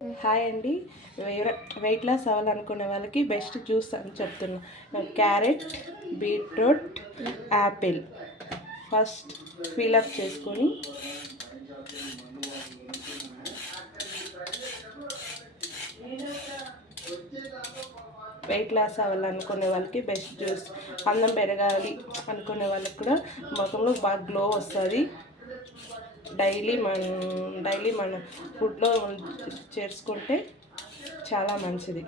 హాయ్ అండి. Weight loss అవ్వాలనుకునే వాళ్ళకి బెస్ట్ జ్యూస్ అని చెప్తున్నా. Carrot, beetroot, Apple first fill up చేసుకొని వెయిట్ లాస్ అవ్వాలనుకునే వాళ్ళకి బెస్ట్ జ్యూస్. అందం పెరగాలి అనుకునే వాళ్ళకి కూడా ముఖంలో బాగా గ్లో వస్తుంది. డైలీ మన ఫుడ్లో చేసుకుంటే చాలా మంచిది.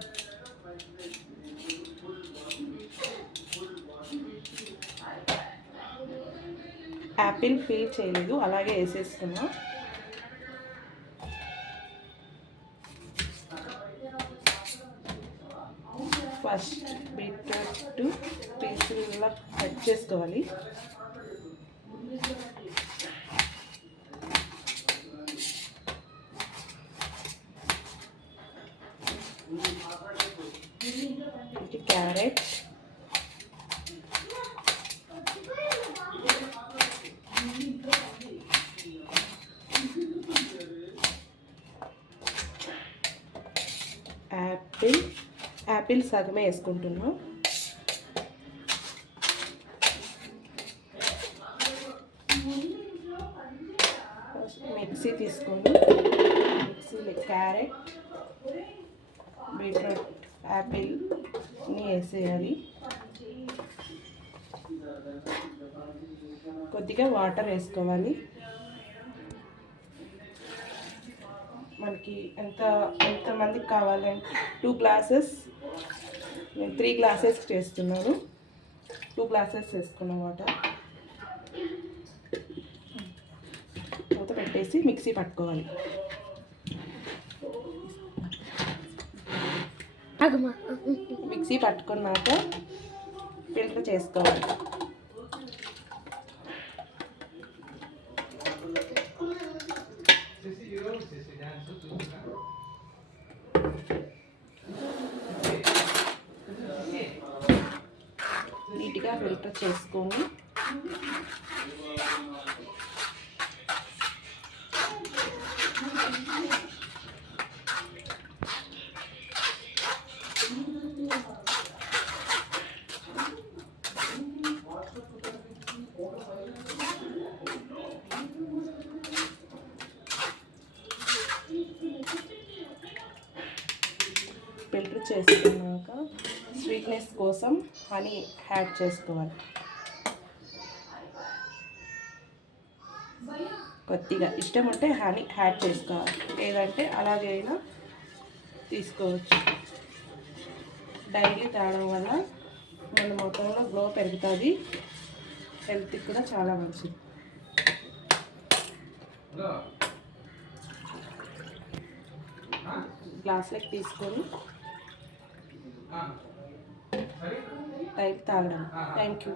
యాపిల్ ఫీల్ చేయలేదు, అలాగే వేసేసుకున్నా. ఫస్ట్ బీట్రూట్ పీసుల్లా కట్ చేసుకోవాలి. క్యారెట్, యాపిల్ సగమే వేసుకుంటున్నాం. మిక్సీ తీసుకోండి. మిక్సీలో క్యారెట్, బీట్రూట్, యాపిల్ని వేసేయాలి. కొద్దిగా వాటర్ వేసుకోవాలి. మనకి ఎంతమందికి కావాలంటే 2 గ్లాసెస్, నేను 3 గ్లాసెస్ చేస్తున్నాను. 2 గ్లాసెస్ వేసుకున్న వాటర్ మూత పెట్టేసి మిక్సీ పట్టుకోవాలి. మిక్సీ పట్టుకున్నాక ఫిల్టర్ చేసుకోవాలి. నీట్గా ఫిల్టర్ చేసుకొని ఫిల్టర్ చేసుకున్నాక స్వీట్నెస్ కోసం హనీ యాడ్ చేసుకోవాలి. కొద్దిగా ఇష్టం ఉంటే హనీ యాడ్ చేసుకోవాలి, లేదంటే అలాగైనా తీసుకోవచ్చు. డైలీ తాగడం వల్ల మన మొత్తంలో గ్లో పెరుగుతుంది, హెల్త్కి కూడా చాలా మంచిది. గ్లాస్లోకి తీసుకొని తాగడం. Thank you.